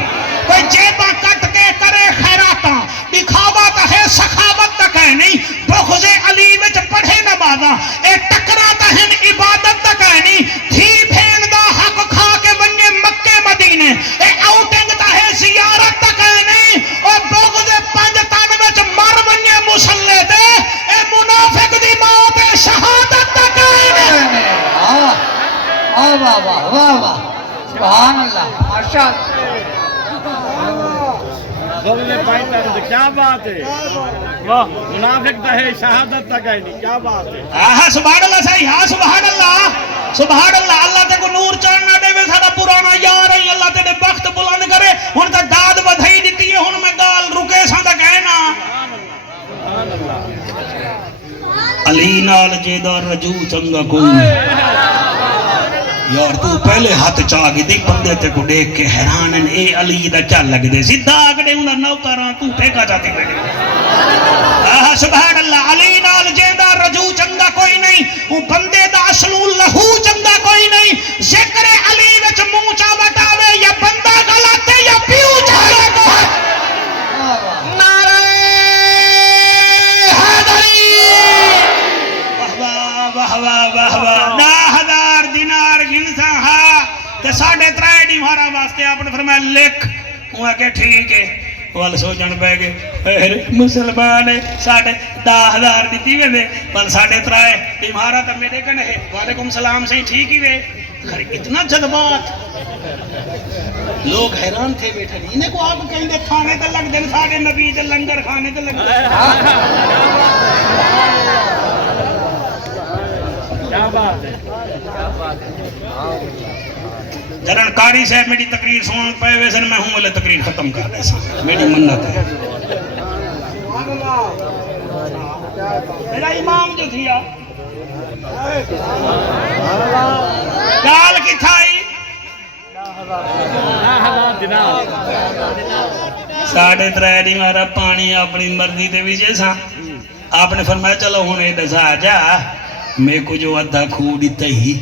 کوئی جیباں کٹ کے کرے خیراتاں دکھاوا تا ہے سخاوت تک ہے نہیں بغض علی وچ پڑھے نمازاں اے ٹکراتا ہے عبادت تک ہے نہیں تھی بھین دا حق کھا کے بننے مکے مدینے اے آؤٹنگ تا ہے زیارت تک ہے نہیں اور بغض پنجتان وچ مر بننے مسلح دے اے منافق دی موت اے شہادت تک ہے نہیں واہ واہ واہ واہ سبحان اللہ ماشاءاللہ کیا بات ہے واہ منافق تا ہے شہادت تک ہے نہیں کیا بات ہے ہاں سبحان اللہ صحیح ہاں سبحان اللہ اللہ تے کو نور چڑھنا دے وے ساڈا پرانا یار ہے اللہ تے دے بخت بلند کرے ہن تے داد بدھائی دتی ہے ہن میں گال رکے سا تے کہنا نال جیدا رجو چنگا کوئی یار تو پہلے ہاتھ چاہ گی دی بندے تے کو دیکھ کے حیران ہیں اے علی دا چل لگ دے سیدھا آگڑے انہا نوکران تو ٹھیکا جاتی بیٹھے سبحان اللہ علی نال جیدا رجو چنگا کوئی نہیں وہ بندے دا اصلو لہو چنگا کوئی نہیں ذکر علی وچ مونچا بٹاوے یا بندہ غلطے یا پیو چاہے گا نعرہ حیدری واہ واہ واہ واہ 10,000 دینار گنسا ہاں تے 3.5 دیوارا واسطے آپ نے فرمایا لکھ وہ کہ ٹھیک ہے وال سوچن پہ گئے مسلمان ہے 10,000 دیتی ہوئے دے وال 3.5 دیوارا تو میرے کنے ہے وعلیکم السلام سے ٹھیک ہی وے اتنا جذبات لوگ حیران تھے بیٹھے انہیں کو آپ کہیں دے کھانے تے لگ دیں ساڑھے نبی تے لنگر کھانے تے لگ دیں کیا بات ہے جرنکاری صاحب میری تقریر سنن پہ ویسے میں ہوں ملے تقریر ختم کر رہے سا میری منت ہے میرا امام جو تھیا گال کی تھائی 3.5 دیوارا پانی اپنی مرضی دے ویجے سا آپ نے فرمایا چلو ہونے دسا جا میں کو جو ادھا کھو دیتا ہی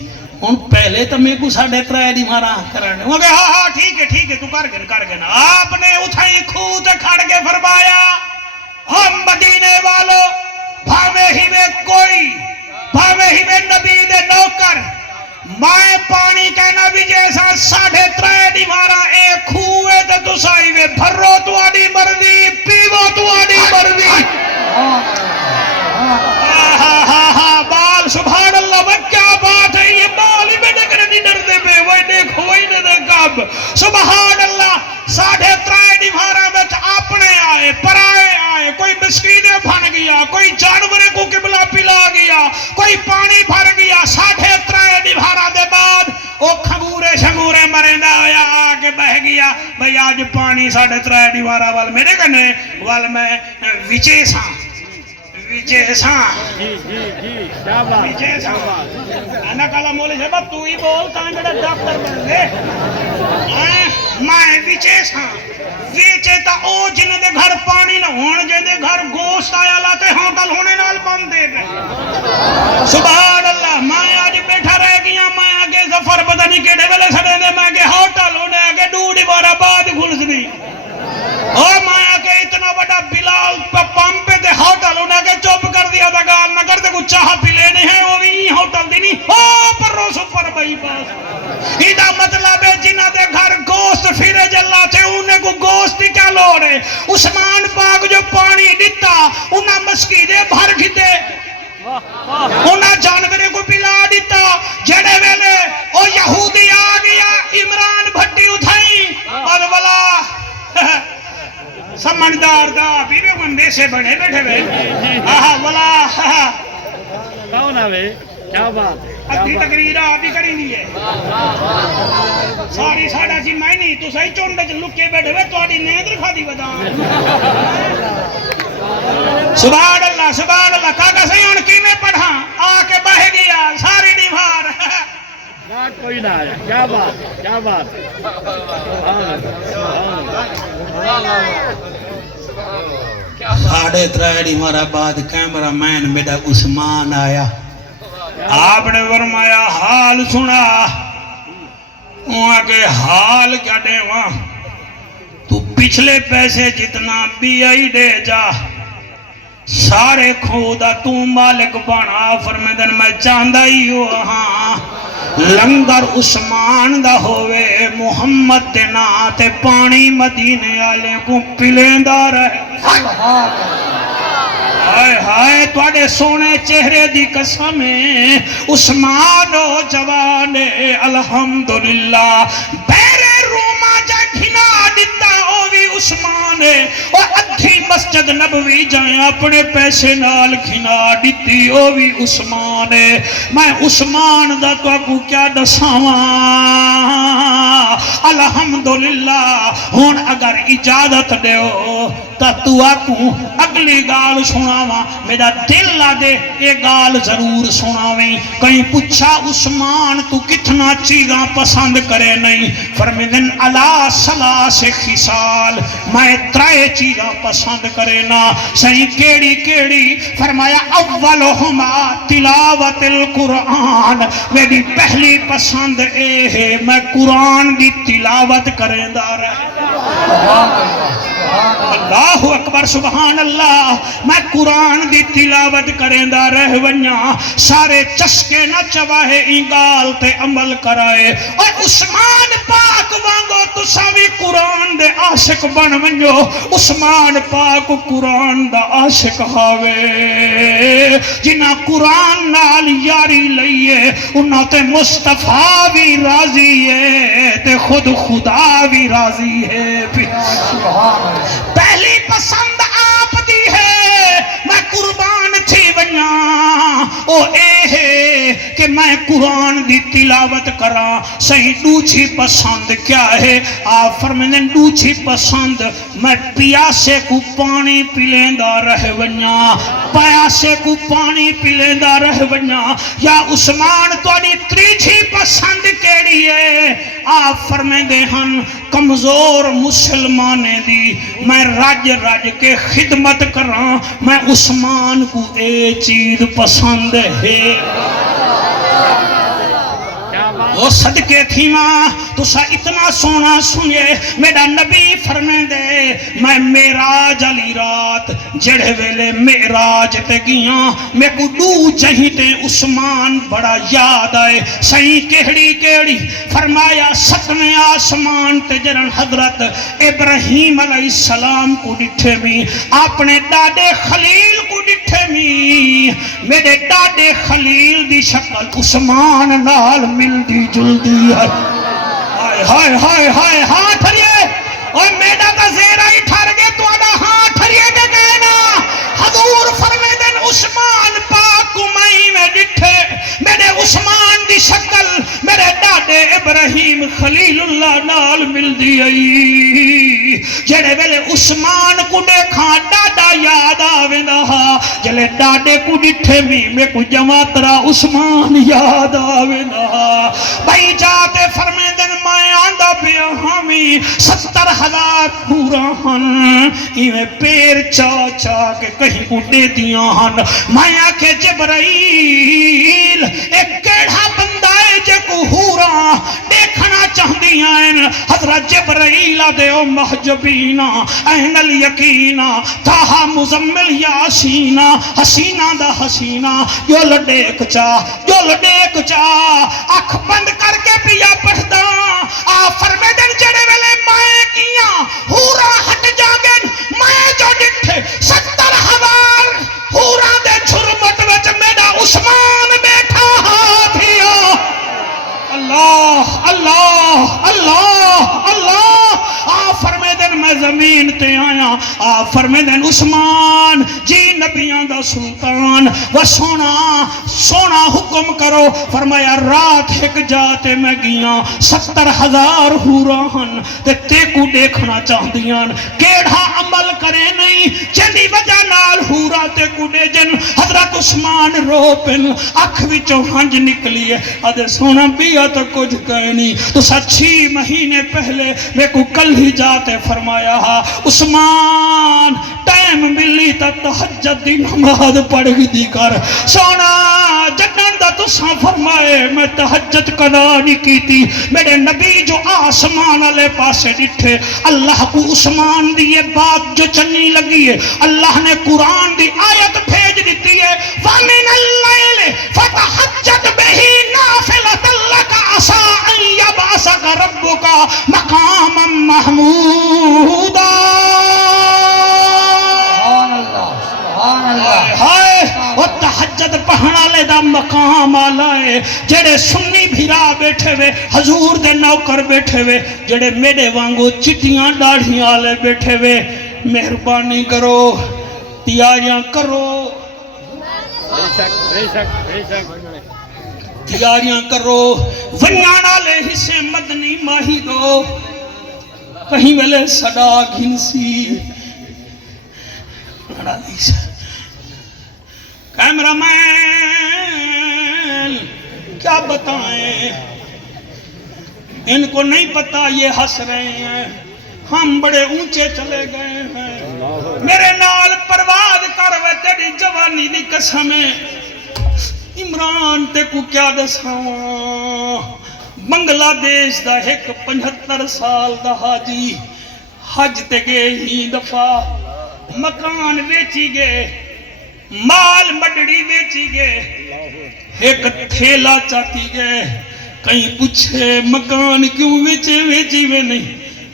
ان پہلے تو میں کو 3.5 دیوارا کرنے وہ کہا ہاں ٹھیک ہے تو کر گنا آپ نے اٹھائی کھو تے کھڑ کے فرمایا ہم مدینے والو بھاوے ہی میں نبی دے نوکر میں پانی کہنا بھی جیسا 3.5 دیوارا ایک کھوئے تے تسائی وے بھرو تو آڈی مرضی پیو تو آڈی مرضی بال سبحان اللہ وہ کیا بات ہے یہ بال ہی میں دیکھ رہی ڈر دے پہ وہ دیکھو ہی نہیں دے کب سبحان اللہ 3.5 دیوارا بچ اپنے آئے پرائے آئے کوئی مسکینے بھن گیا کوئی جانورے کو قبلہ پلا گیا کوئی پانی بھر گیا 3.5 دیوارا دے بعد وہ کھمورے شمورے مرندہ ہویا آکے بہ گیا بھئی آج پانی 3.5 دیوارا وال میرے کنے وال میں وچے ساں انا کالا مولے سے بات تو ہی بول کانگڑا ڈاکٹر بن دے میں وچے ساں ویچے تا او جن دے گھر پانی نہ ہون جن دے گھر گوشت آیا لاتے ہوٹل ہونے نال بن دے پہ سبحان اللہ میں آج بیٹھا رہ گیا میں آگے زفر پتہ نہیں کیڑے ویلے سڑے دے میں آگے ہوٹل ہونے آگے 2 دیوارا بعد گھلس دی اور میں آگے اتنا بڑا بلال پمپے دے ہوٹل ہونے آگے چوپ کر دیا دا گال نہ کرتے کچھ چاہ پی لینے ہیں وہ بھی ہوٹل دی نہیں پر روسو پر بھائی پاس ایدہ مطلب ہے جنہ دے گھر گوشت پھرے جلا تھے انہیں کو گوشت کیا لوڑے عثمان پاک جو پانی دیتا انہیں مسکیدے بھر کھتے انہیں جانورے کو پلا دیتا جڑے ویلے او یہودی آ گیا عمران بھٹی اٹھائی اور بلا سمجھدار دا پیوے بندے سے بڑے بیٹھے ہوئے آہا بلا کون آوے کیا بات ہے ادھی تقریر آپ ہی کریں گی ہے ساری ساڑھا سی میں نہیں تو صحیح چونڈے چل لکے بیٹھے ہوئے تو آڑی نیند رکھا دی بدا سبحان اللہ کاکا صحیح ان کی میں پڑھا آکے بہ گیا ساری دیوار بات کوئی نہ آیا کیا بات ہے 3.5 دیوارا بعد کیمرہ مین میرا عثمان آیا آپ نے فرمایا حال سنا وہاں کے حال کیا دے وہاں تو پچھلے پیسے جتنا بھی آئی دے جا سارے کھودا تو مالک بنا فرمیدن میں چاندہ ہی ہو ہاں لنگر عثمان دا ہوئے محمد دینا تے پانی مدینے آلے کو پلیندا رہے ہائے توڑے سونے چہرے دی قسمیں عثمان و جوانے الحمدللہ بیرے روما جا گھنا دیتا اووی عثمان اور ادھی مسجد نبوی جائیں اپنے پیسے نال گھنا دیتی اووی عثمان میں عثمان دا تو کو کیا دساواں الحمدللہ ہون اگر اجازت دیو تا تو آکوں اگلی گال سناواں میرا دل لا دے یہ گال ضرور سناویں کہیں پوچھا عثمان تو کتنا چیزاں پسند کرے نہیں فرمیدن علا سلاس خصال میں ترائے چیزاں پسند کرے نا صحیح کیڑی کیڑی فرمایا اولہما تلاوت القرآن میری پہلی پسند اے ہے میں قرآن دی تلاوت کریں دا رہے اللہ اکبر سبحان اللہ میں قرآن دی تلاوت کریں دا رہ ونیا سارے چسکے نہ چواہے انگال تے عمل کرائے اور عثمان پاک وانگو تو ساوی قرآن دے عاشق بن ونجو عثمان پاک قرآن دا عاشق ہاوے جنہ قرآن نال یاری لئیے انہاں تے مصطفیٰ بھی راضی ہے تے خود خدا بھی راضی ہے پہلی پسند آپ دی ہے میں قربان تھی ونیاں او اے ہے کہ میں قرآن دی تلاوت کرا صحیح دوچھی پسند کیا ہے آپ فرمائیں دوچھی پسند میں پیاسے کو پانی پیلیندہ رہ ونیاں پیاسے کو پانی پیلیندہ رہ ونیاں یا عثمان تو انی تریچھی پسند کیڑی ہے آپ فرمائیں دے ہن کمزور مسلمانے دی میں راج راج کے خدمت کراں میں عثمان کو اے چیز پسند ہے وہ صدقے تھی ماں تو سا اتنا سونا سنیے میرا نبی فرمائیں دے میں میراج علی رات جڑے ویلے میراج تے گیاں میں کو دو جہیں تے عثمان بڑا یاد آئے صحیح کہڑی کہڑی فرمایا ستویں آسمان تے جرن حضرت ابراہیم علیہ السلام کو ڈٹھے میں اپنے ڈاڈے خلیل کو ڈٹھے میں میرے ڈاڈے خلیل دی شکل عثمان نال مل دی جلدی ہے ہائے ہائے ہائے ہاں ٹھریے اور میڈا کا زیرہ ہی ٹھر گئے تو ادا ہاں ٹھریے کے کہنا حضور فرمیدن عثمان پاک کمائی میں ڈٹھے میرے عثمان دی شکل میرے ڈاڈے ابراہیم خلیل اللہ نال مل دی آئی جڑے ویلے عثمان کو دیکھاں ڈاڈا یاد آوینا جلے ڈاڈے کو ڈٹھے میں کو جماعترا عثمان یاد آوینا بھائی جاتے فرمیدن میں آندہ پیا ہمیں 70,000 پورا ہن ایویں پیر چاچا کے کہیں اڑے دیاں ہن میں آکے جبرائیل ایک کیڑا بندہ ہے جے کو ہورا دیکھنا چاہدیاں ہیں حضرت جبرائیل دیو محجبینا این الیقینا تاہا مزمل یاسینا حسینہ دا حسینہ جو لڈیک چاہ اکھ بند کر کے پیا پڑھدا آپ فرمیدن جڑے ویلے مائے کیاں ہورا ہٹ جاگن مائے جو ڈٹھے 70,000 ہورا دے چھرمٹ وچ میڈا عثمان بیٹھا ہاتھیا اللہ اللہ اللہ اللہ آپ فرمیدن میں زمین تے آیا آپ فرمیدن عثمان جی نبیان دا سلطان وہ سونا حکم کرو فرمایا رات ایک جاتے میں گیاں 70,000 ہوران تے کو دیکھنا چاہدیاں کیڑا عمل کرے نہیں جنی وجہ نال ہورا تے کو دے جن حضرت عثمان رو پن اکھ وچوں ہنج نکلیے ادھے سونا بیا تو کچھ کہے نہیں تو 6 مہینے پہلے میں کو کل ہی جاتے فرمایا عثمان ٹائم ملی تا تہجد دی نماز پڑھ دی کر سونا جنن دا تساں فرمائے میں تہجد قضا نہیں کی تھی میرے نبی جو آسمان علیہ پاسے ڈٹھے اللہ کو عثمان دی یہ بات جو چنی لگی ہے اللہ نے قرآن دی آیت بھیج دیتی ہے وَمِنَ اللَّيْلِ فَتَحَجَّدْ بِهِ نَافِلَةً لَكَ عَسَىٰ أَن يَبْعَثَكَ رَبُّكَ مَقَامًا مَحْمُودًا اور تہجد پڑھنا لے دا مقام آلائے جڑے سنی بھیرا بیٹھے وے حضور دے نوکر بیٹھے وے جڑے میڈے وانگو چٹیاں ڈاڑھیاں آلے بیٹھے وے مہربانی کرو تیاریاں کرو تیاریاں کرو ونیانا لے حصے مدنی ماہی دو کہیں ویلے صدا گھنسی کیمرہ مین کیا بتائیں، ان کو نہیں پتا یہ ہنس رہے ہیں، ہم بڑے اونچے چلے گئے ہیں، میرے نال پرواز کر وے تیری جوانی دی قسم عمران تے کو کیا دساواں، بنگلہ دیش دا ایک 75 سال دا حاجی حج تے گئے ہی دفعہ مکان ویچی گئے، مال مڈڑی ویچی گئے، ایک تھیلا چاہتی گئے، کہیں پوچھے مکان کیوں ویچی وے نہیں،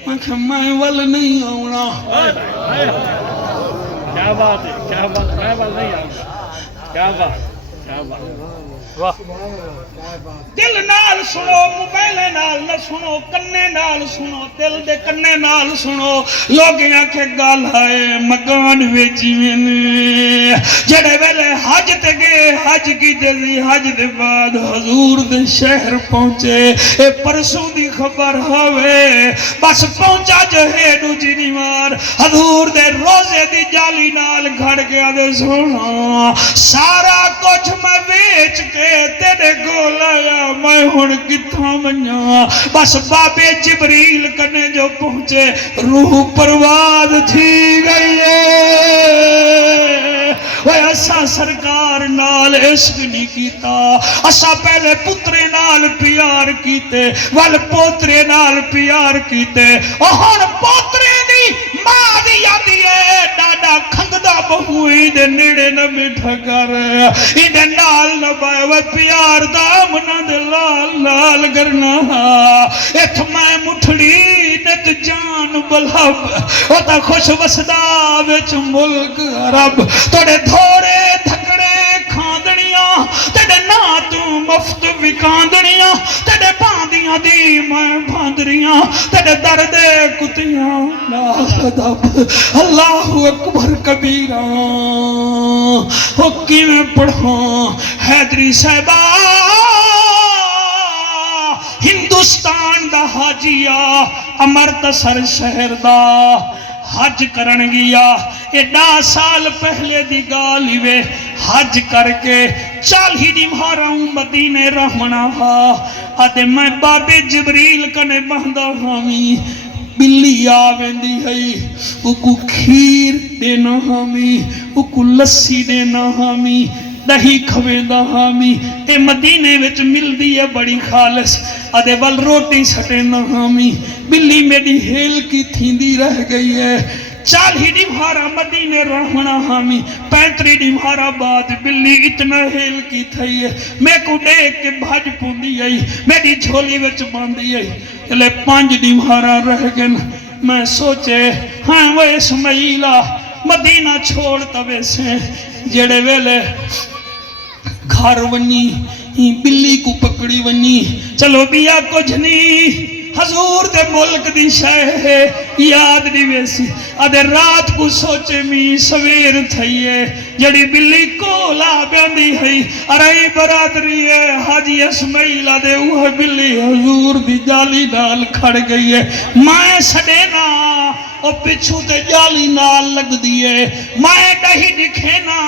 میں کہا میں ول نہیں آؤنا، کیا بات ہے، کیا بات، میں ول نہیں آؤنا، کیا بات، کیا بات، واہ دل نال سنو، موبائل نال نہ سنو، کنے نال سنو، دل دے کنے نال سنو، لوگ آنکھے گال ہے مکان ویچی وینے، جڑے ویلے حج تے گئے، حج کی جزی حج دے بعد حضور دے شہر پہنچے، اے پرسوں دی خبر ہوئے، بس پہنچا جو ہے دوجی نیوار، حضور دے روزے دی جالی نال گھڑ گیا دے سونا، سارا کچھ میں ویچ کے تیرے گول آیا، میں ہن کتھاں منیا، بس بابے جبریل کنے جو پہنچے، روح پرواز تھی گئی ہے، وہ ایسا سرکار نال عشق نہیں کیتا، ایسا پہلے پترے نال پیار کیتے، وال پوترے نال پیار کیتے، ہن پوترے دی ماں دی یادی ہے، ڈاڈا کھنگدا بہوئی دے نیڑے نہ بیٹھا کر، انہیں نال نہ بائے وہ پیار دامنا دے لال لال کرنا، ایتھ میں مٹھڑی نت جان بلاب، ہوتا خوش وسدا وچ ملک عرب، توڑے دھوڑے دھکڑے کھاندنیاں، تیڑے نا تو مفت وکاندنیاں، تیڑے باندیاں دی میں باندریاں، تیڑے دردے کتیاں نادب، اللہ اکبر کبیران، حقی میں پڑھاں حیدری صاحبہ، ہندوستان دا حاجیہ امرتسر شہر دا حج کرن گیا، ایڈا سال پہلے دی گالی وے، حج کر کے 40 نمہارا ہوں مدینے رہنا ہا، آدھے میں بابے جبریل کنے بہندہ ہامی، بلی آویندی ہے، اکو کھیر دینا ہامی، اکو لسی دینا ہامی، دہی کھویندہ ہامی، اے مدینے وچ مل دی ہے بڑی خالص، آدھے وال روٹی سٹے نہ ہامی، بلی میری ہیل کی تھیندی رہ گئی ہے، 40 نمہارا مدینے رہنا ہامی، 35 نمہارا بعد بلی اتنا ہیل کی تھی ہے، میں کو دیکھ کے بھاج پوندی آئی، میری جھولی وچ باندی آئی، چلے 5 نمہارا رہ گن، میں سوچے ہاں وہ اسماعیلہ مدینہ چھوڑتا ویسے، جڑے ویلے گھر ونی بلی کو پکڑی ونی، چلو بیا کچھ نہیں، حضور دے ملک دی شاہ یاد نہیں ویسی، آدھے رات کو سوچے می سویر تھئیے، جڑی بلی کولا بیندی ہے، ارہی برادری ہے، حاجی اسماعیل آدھے وہ بلی حضور دی جالی نال کھڑ گئی ہے، مائیں سڑینا او پچھو تے جالی نال لگ دیئے، مائیں ڈہی دکھینا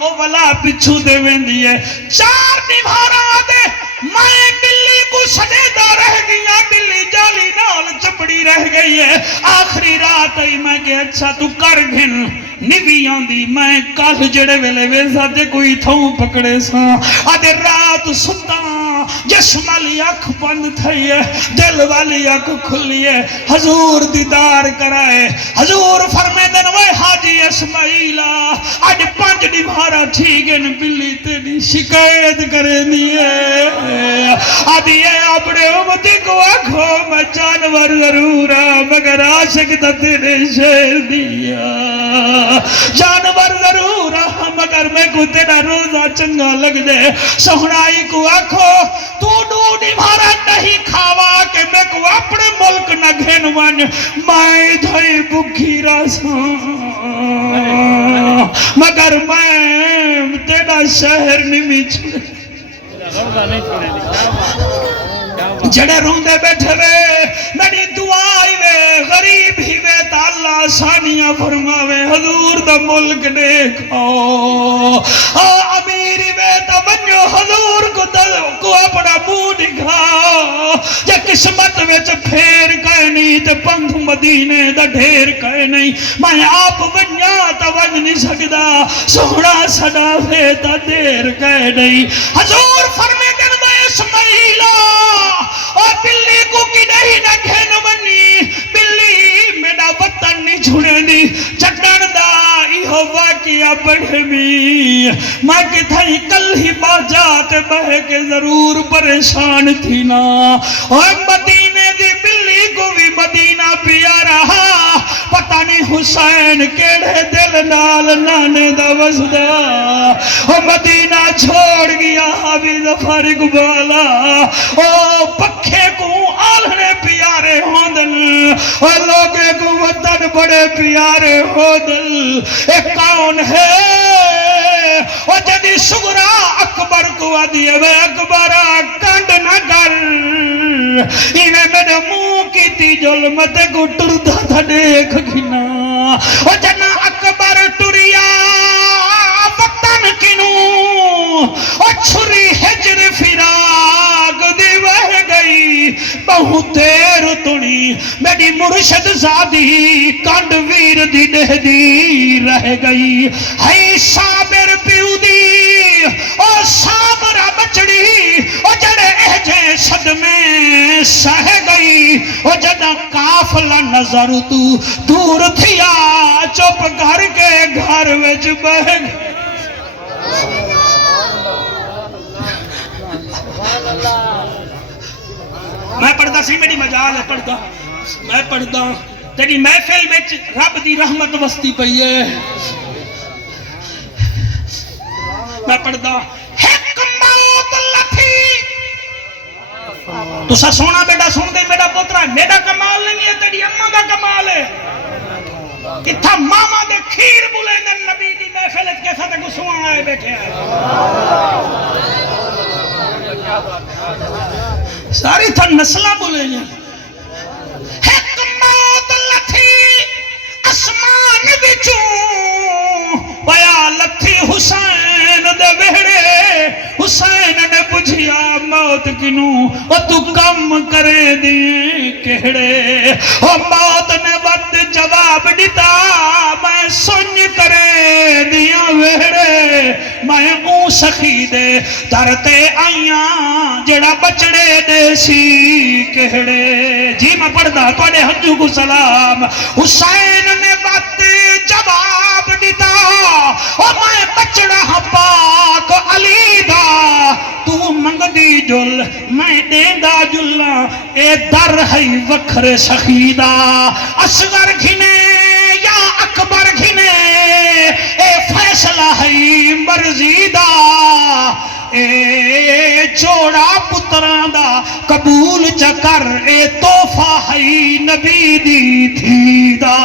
او والا پچھو دے ویندی ہے، 4 نمہارا دے مائیں بلی کو سڑے دا رہ گیا، بلی جالی نال چپڑی رہ گئی ہے، آخری رات آئی میں کہ اچھا تو کر گھن نویاں دی، میں کال جڑے ویلے ویسا دے کوئی تھوں پکڑے سا، آدھے رات ستا جسم والی اکھ بند تھئی ہے، دل والی اکھ کھلی ہے، حضور دیدار کرائے، حضور فرمے دن وہ حاجی اسماعیلہ آج 5 نمہارا ٹھیکن بلی تیری شکایت کرے دیئے، آدھی ہے اپنے امتی کو آنکھو میں جانور ضرور مگر عاشق تا تیرے شیر دیا، جانور ضرور مگر میں کو تیرا روزہ چنگا لگ دے، سہنائی کو آنکھو تو ڈوڑی مارا نہیں کھاوا کہ میں کو اپنے ملک نہ گھن ون، میں دھائی بکھی راساں مگر میں تیرا شہر نہیں چھوڑے، جڑے روندے بیٹھے وے میری دعائی وے غریب ملک دیکھو امیر میں تو بنو حضور کو اپنا منہ دکھاؤ جے قسمت وچ پھیر کہے نہیں تے پنکھ مدینے دا ڈھیر کہے نہیں میں آپ بنیا تا ون نہیں سکدا سونا سدا وے تا دیر کہے نہیں حضور فرمے دن میں اسماعیلہ اور بلی کو کی نہیں نہ گھن منی بلی میرا وطن نہیں چھوڑے دی چکن دا ایہو واقعہ بڑھے بھی میں کہ تھائی کل ہی باجات بہ کے ضرور پریشان تھی نا اور مدینے دی بلی کو بھی مدینہ پیا رہا پتہ نہیں حسین کیڑے دل نال نانے دا وسدا اور مدینہ چھوڑ گیا حبیب ظفر اقبالا او پکھے کو آلھنے پیارے ہوں دل اور لوگے کو وطن بڑے پیارے ہو دل ایک کون ہے اور جدی سگرا اکبر کو آدھئے وے اکبرہ کانڈ نہ گر انہیں میرے منہ کی تی ظلمت کو ٹردہ تھا دیکھ گھنا اور جنا اکبر ٹریا وطن کنوں اور چھری حجر فراق دی وہ گئی بہت دیر تڑی میری مرشد زادی کانڈ ویر دی دہ دی رہ گئی ہے صابر پیو دی اور صابرہ بچڑی اور جڑے احجے صدمے سہ گئی اور جدہ کافلہ نظر تو دور تھیا چپ گھر کے گھر وچ بہ گئی میں پڑھتا سی میری مجال ہے پڑھتا میں پڑھتا تیری محفل وچ رب دی رحمت وستی پئی ہے میں پڑھتا ایک موت لتھی تو سا سونا بیٹا سن دے میرا پوترا میرا کمال نہیں ہے تیری اممہ دا کمال ہے کہ تھا ماما دے کھیر بولے دن نبی دی محفل کے ساتھ کو سوان آئے بیٹھے آئے ساری تھا نسلہ بولے جائیں ایک موت لتھی اسمان بچوں ویا لتھی حسین دے وہڑے حسین نے پوچھیا موت کنوں اور تو کم کرے دیئے کہڑے اور موت نے وقت جواب دیتا میں سن کرے دیا وہڑے میں اون سخی دے ترتے آئیاں جڑا بچڑے دے سی کہڑے جی میں پڑھدا تو نے حجو کو سلام حسین نے وقت جواب دیتا اور میں بچڑا پاک علی دا تو منگ دی جل میں دیندہ جلنا اے در ہے وکھر سخیدہ اصغر گھنے یا اکبر گھنے اے فیصلہ ہے مرزیدہ اے جوڑا پتران دا قبول چکر اے توفہ ہے نبی دی تھی دا